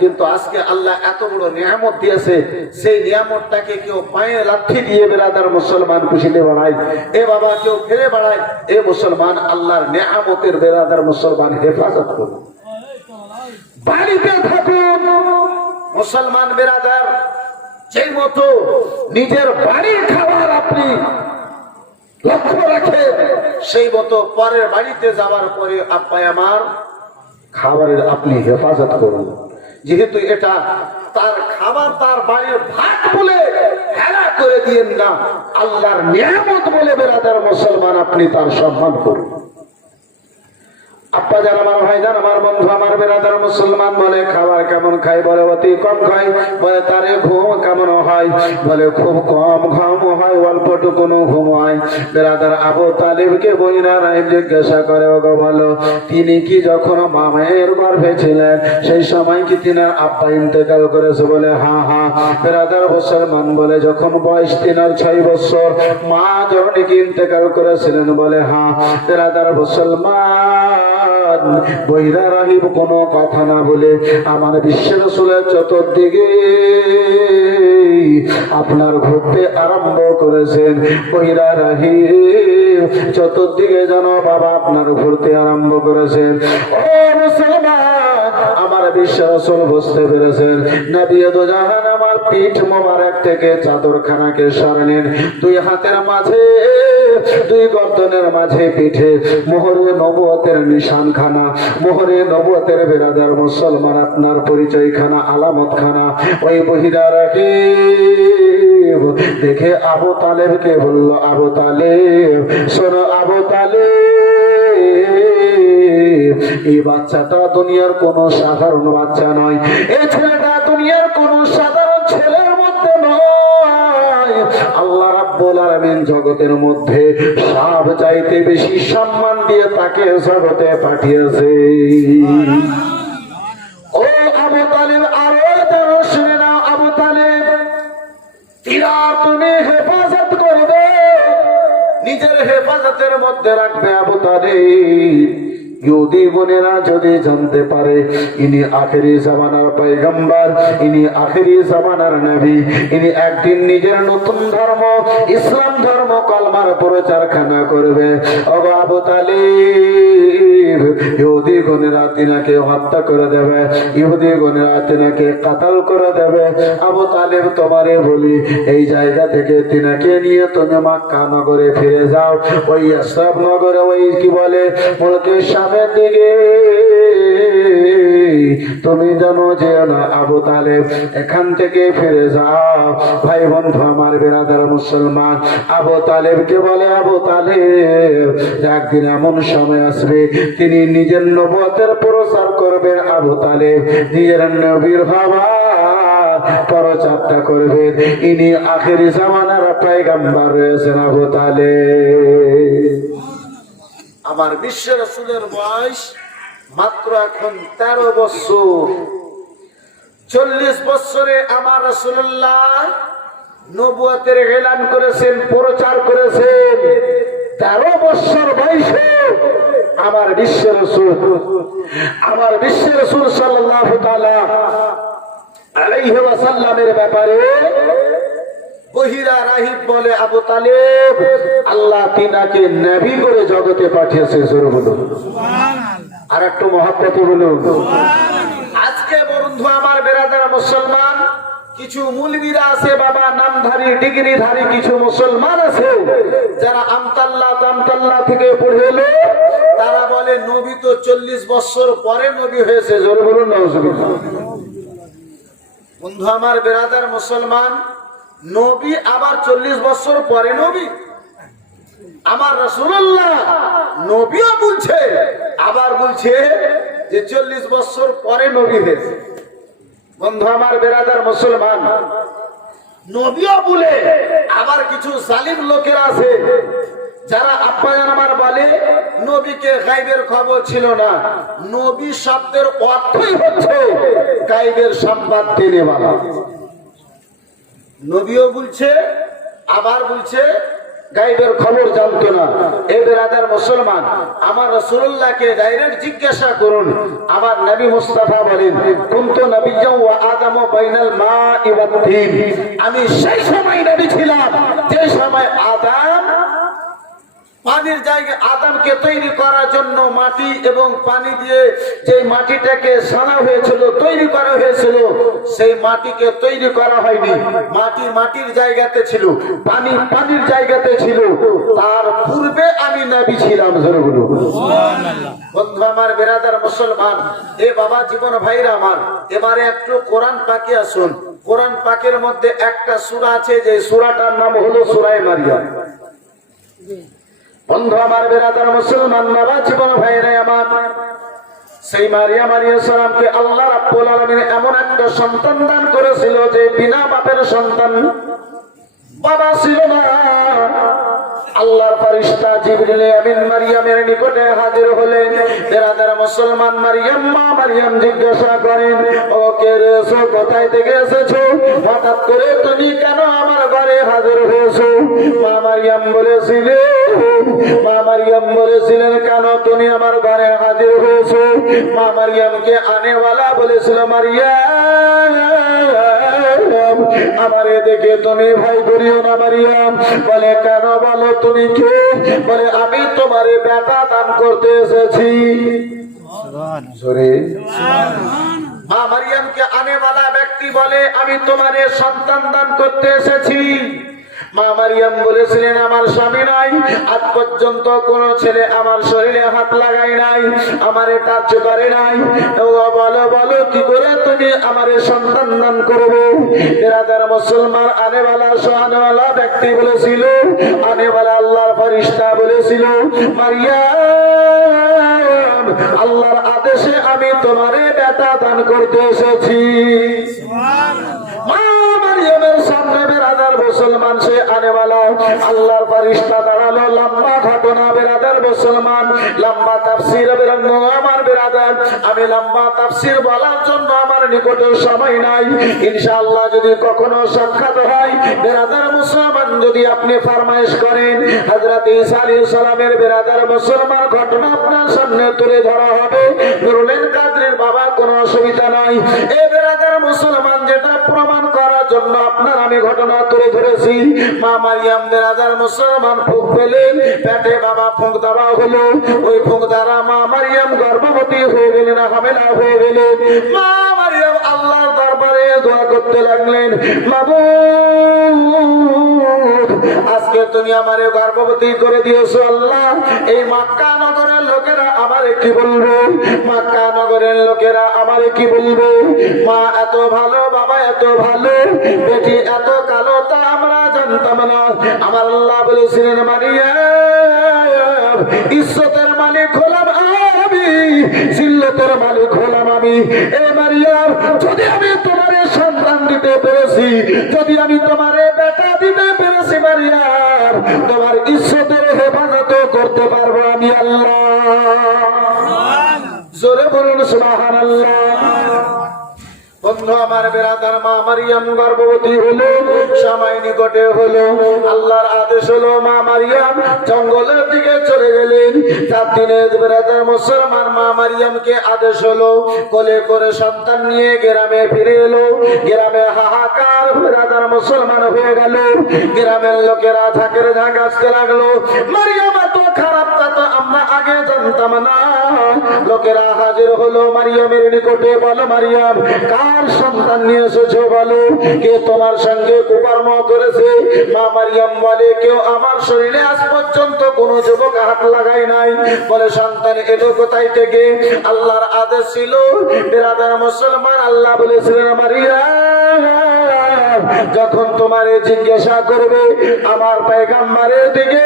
কিন্তু আজকে আল্লাহ এত বড় নিয়ামত দিয়েছে, সেই নিয়ামতটাকে কেউ পায়ে লাথি দিয়ে বেরাদার মুসলমান খুশিতে বাড়ায়। এ বাবা কেউ ফেলে বাড়ায়। এ মুসলমান আল্লাহর নিয়ামতের বেরাদার মুসলমান হেফাজত করুন, বাড়িতে থাকুন। মুসলমান বেরাদার যেই মতো নিজের বাড়ির খাবার আপনি লক্ষ্য রাখেন, সেই মতো পরের বাড়িতে যাওয়ার পরে আব্বাই আমার খাবারের আপনি হেফাজত করুন। যেহেতু এটা তার খাবার, তার বাড়ির ভাত বলে হেলা করে দিয়েন না, আল্লাহর নিয়ামত বলে বেরাদার মুসলমান আপনি তার সম্মান করুন। আব্বা যান আমার ভাই যান আমার বন্ধু আমার বেরাদার মুসলমান বলে খাবার কেমন খাই? বলে অতি কম খাই। বলে তারে ঘুম কেমন হয়? বলে খুব কম ঘুম হয়, অল্পটুকুনো ঘুম হয়। বেরাদার আবু তালিবকে বইরা রাহিব জিজ্ঞাসা করে, ওগো বলো তিনি কি যখন মামের গর্ভে ছিলেন সেই সময় কি তিনি আব্বা ইন্তেকাল করেছে? বলে হ্যাঁ হ্যাঁ। বেরাদার মুসলমান বলে যখন বয়স 3 আর 6 বছর মা জননী কি ইন্তেকাল করেছিলেন? বলে হ্যাঁ। বেরাদার মুসলমান বহিরা রাহিব কোনো কথা না বলে আমার বিশ্বের রাসূলের চতুর্দিকে আপনার ঘুরতে আরম্ভ করেছেন। বহিরা রাহিব চতুর্দিকে যেন বাবা আপনার ঘুরতে আরম্ভ করেছেন। ও মুসলমান, আমার বিশ্ব রাসূল বুঝতে পেরেছেন। নবী দো জাহান আমার পিঠ মোবারক থেকে চাদরখানাকে সরালেন, দুই হাতের মাঝে দুই গর্দনের মাঝে পিঠে মোহরে নবুয়তের নিশানখানা, মোহরে নবুয়তের বেরাদার মুসলমান আপনার পরিচয়খানা, আলামতখানা ওই বহিরা রাখি দেখে আবু তালেবকে বলল, আবু তালেব শোনো, আবু তালেব এই বাচ্চাটা দুনিয়ার কোনো সাধারণ বাচ্চা নয়, এই ছেলেটা দুনিয়ার কোনো সাধারণ ছেলের মধ্যে নয়। আল্লাহ রাব্বুল আলামিন জগতের মধ্যে সব চাইতে বেশি সম্মান দিয়ে তাকে জগতে পাঠিয়েছে। ও আবু তালেব, আরো জানো, শুনে নাও আবু তালেব, এরা তুমি হেফাজত করবে, নিজের হেফাজতের মধ্যে রাখবে। আবু তালেব ইহুদি বোনেরা যদি জানতে পারে ইনি আখেরি জামানার পয়গম্বর, ইনি আখেরি জামানার নবী, ইনি একদিন নিজের নতুন ধর্ম ইসলাম ধর্ম কলমার প্রচারখানা করবে, ওগো আবু তালেব ইহুদি বোনেরা তিনাকে হত্যা করে দেবে, ইহুদি বোনেরা তিনাকে কাতাল করে দেবে। আবু তালেব তোমারে বলি, এই জায়গা থেকে তিনাকে নিয়ে তুমি মক্কা নগরে ফিরে যাও, ওই আশরাফ নগরে ওই কি বলে মুলকের সামনের দিকে তুমি জানো যে না আবু তালেব, এখান থেকে ফিরে যাও। ভাই বন্ধু আমার বেরাদার মুসলমান, আবু তালেবকে বলে, আবু তালেব একদিন এমন সময় আসবে তিনি নিজের নবুয়তের প্রচার করবেন, আবু তালেব নিজের নবীর হওয়া প্রচারটা করবেন, ইনি আখেরি জামানার পয়গম্বর রয়েছেন আবু তালেব। আমার বিশ্ব রাসূলের বয়স মাত্র এখন 13 বছর। 40 বছরে আমার রাসূলুল্লাহ নবুয়তের এলান করেছেন, প্রচার করেছেন। 13 বছর বয়সে আমার বিশ্ব রাসূল, আমার বিশ্ব রাসূল সাল্লাল্লাহু তাআলা আলাইহি ওয়াসাল্লামের ব্যাপারে বহিরা রাহিব বলে, আবু তালেব আল্লাহ তিনাকে নবী করে জগতে পাঠিয়েছে। জোরে বলুন সুবহানাল্লাহ। আর একটু মহব্বতে বলুন সুবহানাল্লাহ। আজকে বন্ধু আমার বেরাদার মুসলমান, কিছু মুলবিরা আছে বাবা, নামধারী ডিগ্রিধারী কিছু মুসলমান আছে যারা আমতাল্লাহ থেকে পড়ে এলো, তারা বলে নবী তো 40 বছর পরে নবী হয়েছে। জোরে বলুন নাউজুবিল্লাহ। বন্ধু আমার বেরাদার মুসলমান, নবী আবার 40 বছর পরে নবী। আমার রাসূলুল্লাহ নবীও বলছে, আবার বলছে যে 40 বছর পরে নবী হয়েছে। বন্ধু আমার বেরাদার মুসলমান, নবীও বলে আবার কিছু জালিম লোকেরা আছে যারা আব্বায়ান আমার বলে নবীকে গায়বের খবর ছিল না। নবী শব্দের অর্থই হচ্ছে গায়বের সংবাদ দেনেওয়ালা। নবীও বলছে, আবার বলছে গায়বের খবর জানতো না। এ বেরাদার মুসলমান, আমার রাসূলুল্লাহকে ডাইরেক্ট জিজ্ঞাসা করুন। আমার নবী মুস্তাফা বলেন, কুনতু নাবিয়্যান ওয়া আদামু বাইনাল মা'i ওয়াত তিন, আমি সেই সময় নবী ছিলাম যে সময় আদম পানির জায়গায় আদমকে তৈরি করার জন্য মাটি এবং পানি দিয়ে যে মাটিটাকে সানা হয়েছিল, তৈরি করা হয়েছিল, সেই মাটিকে তৈরি করা হয়নি। মাটি মাটির জায়গাতে ছিল, পানি পানির জায়গাতে ছিল। তার পূর্বে আমি নবী ছিলাম। জোরে বলুন সুবহানাল্লাহ। বন্ধু আমার বেরাদার মুসলমান, এ বাবা জীবন ভাইরা আমার, এবারে একটু কোরআন পাকে আসুন। কোরআন পাকের মধ্যে একটা সূরা আছে, যে সূরাটার নাম হলো সূরা মারিয়াম। বন্ধু আমার বেরাদার মুসলমান, বাবা জীবন ভাইরা আমার, সেই মারিয়াম আলাইহিস সালামকে আল্লাহ রাব্বুল আলামিন এমন একটা সন্তান দান করেছিল যে বিনা বাপের সন্তান, বাবা ছিল না। আল্লাহর ফেরেশতা জিবরিল আমিন মারিয়ামের নিকটে হাজির হলেন। বেরাদার মুসলমান, মারিয়াম মা মারিয়াম জিজ্ঞাসা করেন, ও কে রে, কোথায় থেকে এসেছো? হঠাৎ করে তুমি কেন আমার ঘরে হাজির হয়েছো? মা মারিয়াম বলেছিলেন কেন তুমি আমার ঘরে হাজির হয়েছো? মা মারিয়ামকে আনেওয়ালা বলেছিল, মারিয়াম আমারে দেখে তুমি ভয় করিও না। মারিয়াম বলে, কেন বলো, তুমি কে? বলে, আমি তোমারে বেটা দান করতে এসেছি। মারিয়ামকে আনেওয়ালা ব্যক্তি বলে, আমি তোমার সন্তান দান করতে এসেছি। মা মারিয়াম বলেছিলেন, আমার স্বামী নাই, আজ পর্যন্ত কোন ছেলে আমার শরীরে হাত লাগাই নাই, আমার টাচ করে নাই। বলো বলো কি করে তুমি আমার সন্তান দান করবে? বিরাদার মুসলমান আনেওয়ালা সোহানেওয়ালা ব্যক্তি বলেছিল, আনেওয়ালা আল্লাহর ফেরেশতা বলেছিল, মারিয়াম আল্লাহর আদেশে আমি তোমারে বেটা দান করতে এসেছি। মা মারিয়ামের সামনে বিরাদার মুসলমান সে আনেওয়ালা আল্লাহর ফেরেশতা দাঁড়ালো। লম্বা ঘটনা বিরাদার মুসলমান, লম্বা তাফসীর আমার বিরাদার, আমি লম্বা তাফসীর বলার জন্য আমার নিকটে সময় নাই। ইনশাআল্লাহ যদি কখনো সাক্ষাৎ হয় বিরাদার মুসলমান, যদি আপনি ফরমাইশ করেন হযরত ঈসা আলাইহিস সালামের বিরাদার মুসলমান ঘটনা আপনার সামনে তুলে ধরা হবে। নুরুলের কাদরির বাবা, কোনো অসুবিধা নাই। এই বিরাদার মুসলমান যেটা প্রমাণ করার জন্য আপনার আমি ঘটনা তুলে ধরেছি। মা মারিয়াম বিরাদার মুসলমান ফুঁক পেলেন, পেটে বাবা ফুঁক দেওয়া হলো। ওই ফুঁক দ্বারা মা মারিয়াম গর্ভবতী হয়ে গেলেন, হামেলা হয়ে গেলেন। মা মারিয়াম আল্লাহর দরবারে দোয়া করতে লাগলেন, মাবুদ আজকে তুমি আমারে গর্ভবতী করে দিয়েছো আল্লাহ, এই মক্কা নগরের লোকেরা আমারে কি বলবে? মক্কা নগরের লোকেরা আমারে কি বলবে? মা এত ভালো, বাবা এত ভালো, বেটি এত কালো, তা আমরা জানতাম না। আমার আল্লাহ বলেছিলেন, মারিয়াম ইজ্জতের মালিক হলাম আমি, জিল্লতের মালিক হলাম আমি। এ মারিয়াম, যদি আমি তোমারে সন্তান দিতে পেরেছি, যদি আমি তোমারে বেটা দিতে পেরেছি মারিয়াম, তোমার ইজ্জতের হেফাজত করতে পারবো আমি আল্লাহ। জোরে বলুন সুবহানাল্লাহ। বন্ধু আমার বিরাদার, মা মারিয়াম গর্ভবতী হলো, সময় নিকটে হলো, আল্লাহর আদেশ হলো। মা মারিয়াম জঙ্গলের দিকে চলে গেলেন। 4 দিনের বিরাদার মুসলমান মা মারিয়ামকে আদেশ হলো, কোলে করে সন্তান নিয়ে গ্রামে ফিরে এলো। গ্রামে হাহাকার বিরাদার মুসলমান হয়ে গেল। গ্রামের লোকেরা ঝাঁকের ঝাঁক আসতে লাগলো, মারিয়াম এত খারাপ তা তো আমরা আগে জানতাম না। লোকেরা হাজির হলো মারিয়ামের নিকটে, বলো মারিয়াম কার সন্তান নিয়ে এসেছো বলো, কে তোমার সঙ্গে কুকর্ম করেছে? মা মারিয়াম বলে, কেউ আমার শরীরে আজ পর্যন্ত কোনো যুবক হাত লাগাই নাই। বলে, সন্তান এলো কোথায় থেকে? আল্লাহর আদেশ ছিল বিরাদার মুসলমান, আল্লাহ বলেছিলেন, মারিয়াম যখন তোমারে জিজ্ঞাসা করবে আমার পয়গম্বরের দিকে,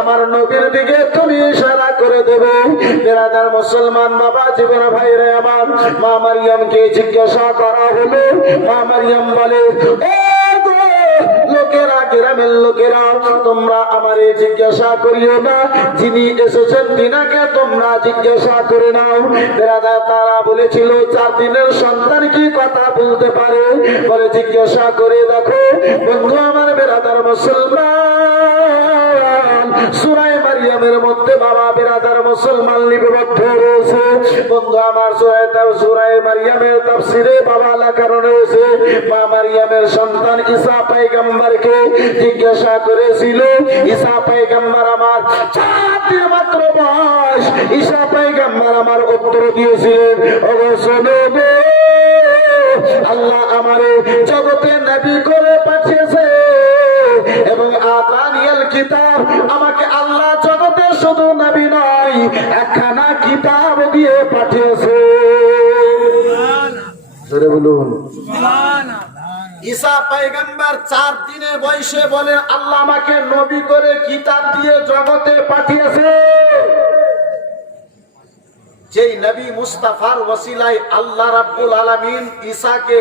আমার নবীর দিকে তুমি ইশারা করে দেবে। বিরাদার মুসলমান বাবা, জীবন ভাইরা আমার, মা মারিয়ামকে জিজ্ঞাসা করা হলো। মা মারিয়াম বলে, লোকেরা, গ্রামের লোকেরা, তোমরা আমারে জিজ্ঞাসা করিও না, যিনি এসেছেন তিনাকে তোমরা জিজ্ঞাসা করে নাও। বিরাদার, তারা বলেছিল 4 দিনের সন্তান কি কথা বলতে পারে? বলে, জিজ্ঞাসা করে দেখো। বন্ধু আমার বিরাদার মুসলমান, সূরা মারিয়ামের মধ্যে বাবা বিরাদার মুসলমান লিপিবদ্ধ রয়েছে। বন্ধু আমার, সূরা মারিয়ামের তাফসীরে বাবা লেখা রয়েছে, মা মারিয়ামের সন্তান ঈসা পয়গম্বরকে জিজ্ঞাসা করেছিল। ঈসা পয়গম্বর আমার 4 দিন মাত্র বয়স, ঈসা পয়গম্বর আমার উত্তর দিয়েছিলেন, ওগো শোনো গো, আল্লাহ আমারে জগতে নবী করে পাঠিয়েছে এবং আতানিয়াল কিতাব, আমাকে আল্লাহ জগতে শুধু নবী নয়, একখানা কিতাব দিয়ে পাঠিয়েছে। জোরে বলুন সুবহানাল্লাহ। ঈসা পয়গম্বর 4 দিনের বয়সে বলেন, আল্লাহ আমাকে নবী করে কিতাব দিয়ে জগতে পাঠিয়েছে। যেই নবী মুস্তাফার ওসিলায় আল্লাহ রাব্বুল আলামিন ঈসাকে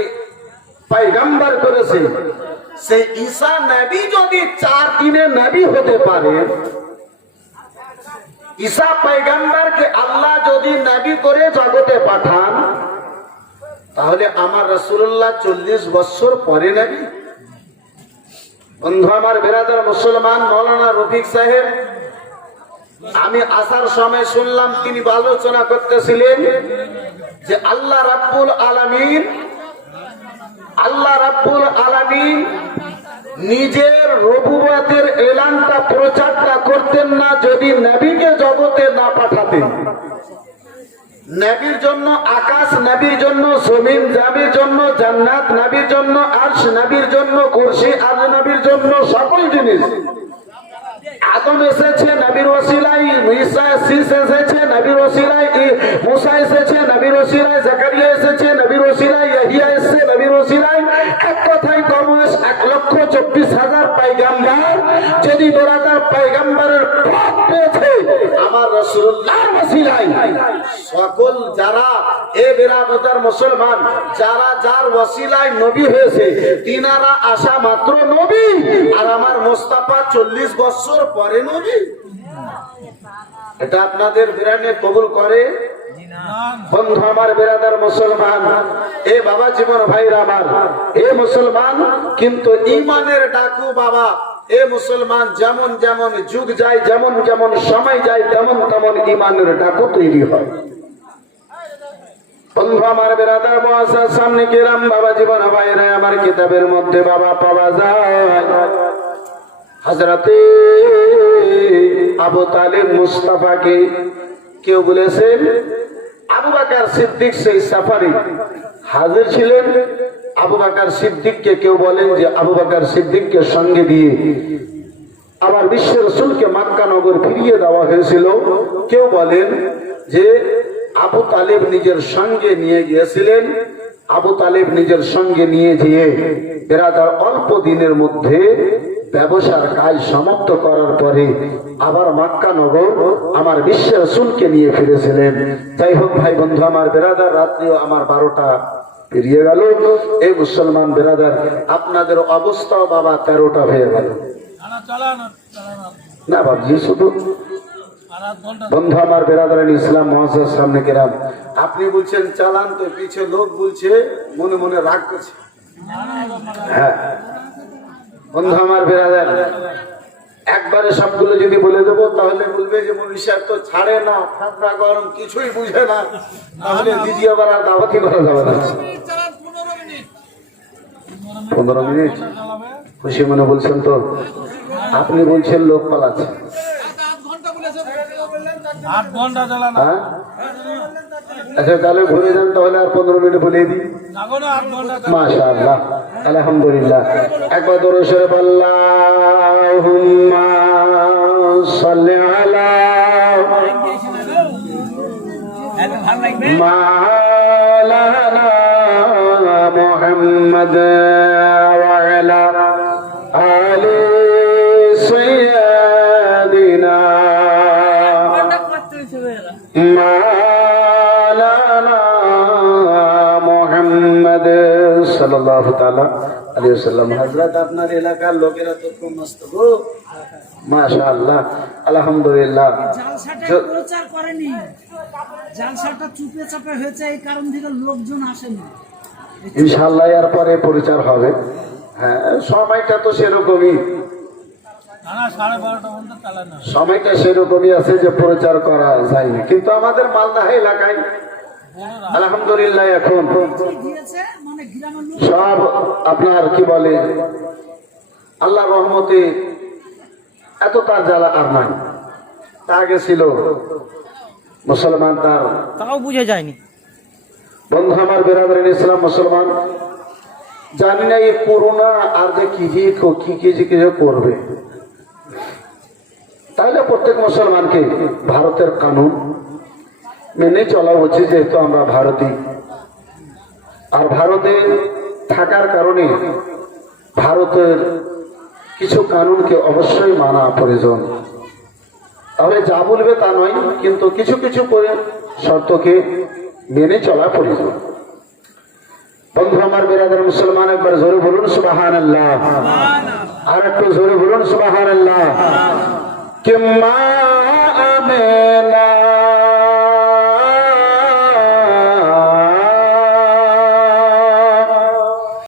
পয়গম্বর করেছে, সেই ঈসা নবী যদি 4 দিনে নবী হতে পারে, ঈসা পয়গম্বরকে আল্লাহ যদি নবী করে জগতে পাঠান, তাহলে আমার রাসূলুল্লাহ 40 বছর পরে নবী। বন্ধু আমার বিরাদার মুসলমান, মাওলানা রফিক সাহেব, আমি আসার সময় শুনলাম তিনি আলোচনা করতেছিলেন যে আল্লাহ রাব্বুল আলামিন নিজের রবুবতের এলানটা প্রচারটা করতেন না যদি নবীকে জগতে না পাঠাতেন। নবীর জন্য আকাশ, নবীর জন্য জমিন, নবীর জন্য জান্নাত, নবীর জন্য আরশ, নবীর জন্য কুরসি, আর নবীর জন্য সকল জিনিস। আদম এসেছে নবীর ওসিলায়, ঈসা এসেছে নবীর ওসিলায়, মুসা এসেছে নবীর ওসিলায়, জাকারিয়া এসেছে নবীর ওসিলায়, ইয়াহিয়া এসেছে নবীর ওসিলায়। এক কথায় কমস 1,24,000 পয়গম্বর যদি বেরাদার পয়গম্বরের পথ পেয়েছে আমার রাসূলুল্লাহর ওসিলায়। সকল যারা এ বেরাদার মুসলমান যারা যার ওসিলায় নবী হয়েছে তিনারা আসা মাত্র নবী, আর আমার মুস্তাফা 40 বছর পরে নবী। এটা আপনাদের বিরানে কবুল করে? বন্ধু আমার, বেরাদার মুসলমান, এ বাবা জীবন ভাইরা আমার, এ মুসলমান কিন্তু ইমানের ডাকু বাবা। এ মুসলমান যেমন যেমন যুগ যায়, যেমন যেমন সময় যায়, তেমন তেমন ইমানের ডাকু তৈরি হয়। বন্ধু আমার, বেরাদার মুআজ্জাজ সামনে কিরাম, বাবা জীবন ভাইরা আমার, কিতাবের মধ্যে বাবা পাওয়া যায় হযরতে আবু তালিব মুস্তাফাকে কেউ বলেছেন আবু বকর সিদ্দিক সেই সফরে হাজির ছিলেন। আবু বকর সিদ্দিককে কেউ বলেন যে আবু বকর সিদ্দিককে সঙ্গে দিয়ে আবার বিশ্ব রাসূলকে মক্কা নগর ফিরিয়ে দেওয়া হয়েছিল। কেউ বলেন যে আবু তালিব নিজের সঙ্গে নিয়ে গিয়েছিলেন। আবু তালিব নিজের সঙ্গে নিয়ে গিয়ে বেরাদার অল্প দিনের মধ্যে ব্যবসার কাজ সমাপ্ত করার পরে আবার মক্কা নগর আমার বিশ্ব রাসূলকে নিয়ে ফিরেছিলেন। যাই হোক ভাই বন্ধু আমার, বেরাদার রাত্রিও আমার 12টা পেরিয়ে গেল। এই মুসলমান বেরাদার, আপনাদের অবস্থাও বাবা 13টা হয়ে গেল না বাবজি। শুধু বন্ধু আমার, বেরাদার ইসলাম মুআজ্জাজ সামনে কিরাম, আপনি বলছেন চালান, তো পিছে লোক বলছে মনে মনে রাগ করছে। হ্যাঁ বন্ধু আমার, বেরাদার একবারে সবগুলো যদি বলে দেবো তাহলে বলবে যে মৌলভী সাহেব তো ছাড়ে না, ঠান্ডা গরম কিছুই বুঝে না, তাহলে দ্বিতীয়বার আর দাওয়াতি করা যাবে না। 15 মিনিট খুশি মনে বলছেন তো? আপনি বলছেন লোক পালাচ্ছে। হ্যাঁ আচ্ছা, তাহলে ঘুরে যান, তাহলে আর 15 মিনিট বলে দিই। মাশাআল্লাহ, আলহামদুলিল্লাহ। একবার দরুদ শরীফ আল্লাহুম্মা সাল্লি আলা মাওলানা মুহাম্মদ ওয়া আলা আলি সাইয়্যিদিনা মাওলানা মুহাম্মদ সাল্লাল্লাহু তাআলা আলাইহি ওয়াসাল্লাম। হযরত আপনার এলাকার লোকেরা তো খুব মস্ত গো, মাশাআল্লাহ, আলহামদুলিল্লাহ। জালসাটা প্রচার করেনি, জালসাটা চুপে চাপে হয়েছে, এই কারণ থেকে লোকজন আসেনি। ইনশাআল্লাহ এর পরে প্রচার হবে। হ্যাঁ সময়টা তো সেরকমই, সময়টা সেরকমই আছে যে প্রচার করা যায়নি, কিন্তু আমাদের মালদা এলাকায় আলহামদুলিল্লাহ এখন সব আপনার কি বলে আল্লাহর রহমতে এত তার জ্বালা আর নাই। তা আগে ছিল মুসলমান, তাও বুঝে যায়নি। বন্ধু আমার, বেরাদার ইসলাম মুসলমান, জানি না এই করোনা আর যে কি করবে। তাহলে প্রত্যেক মুসলমানকে ভারতের কানুন মেনে চলা উচিত, যেহেতু আমরা ভারতীয়। আর ভারতে থাকার কারণে ভারতের কিছু কানুনকে অবশ্যই মানা প্রয়োজন। তাহলে যা বলবে তা নয়, কিন্তু কিছু কিছু শর্তকে মেনে চলা প্রয়োজন। বন্ধু আমার, বেরাদার মুসলমান, একবার জোরে বলুন সুবহানাল্লাহ, আর একটু জোরে বলুন সুবহানাল্লাহ। কিম্মা আমেনা